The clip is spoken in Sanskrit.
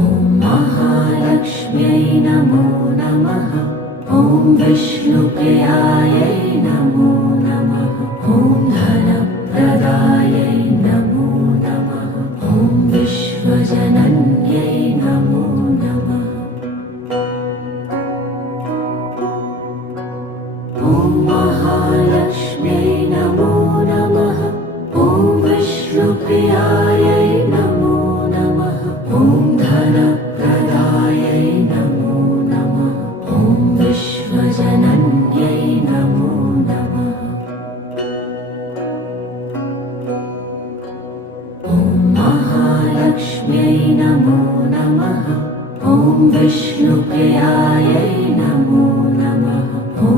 ॐ महालक्ष्म्यै नमो नमः। ॐ विष्णुप्रियायै नमो नमः। ॐ धनप्रदायै नमो नमः। ॐ विश्वजनन्यै नमो नमः। ॐ महालक्ष्म्यै नमो नमः। ॐ विष्णुप्रियायै नमो नमः। ॐ धनप्रदायै नमो नमः। ॐ विश्वजनन्यै नमो नमः। ॐ महालक्ष्म्यै नमो नमः। ॐ विष्णुप्रियायै नमो नमः। ॐ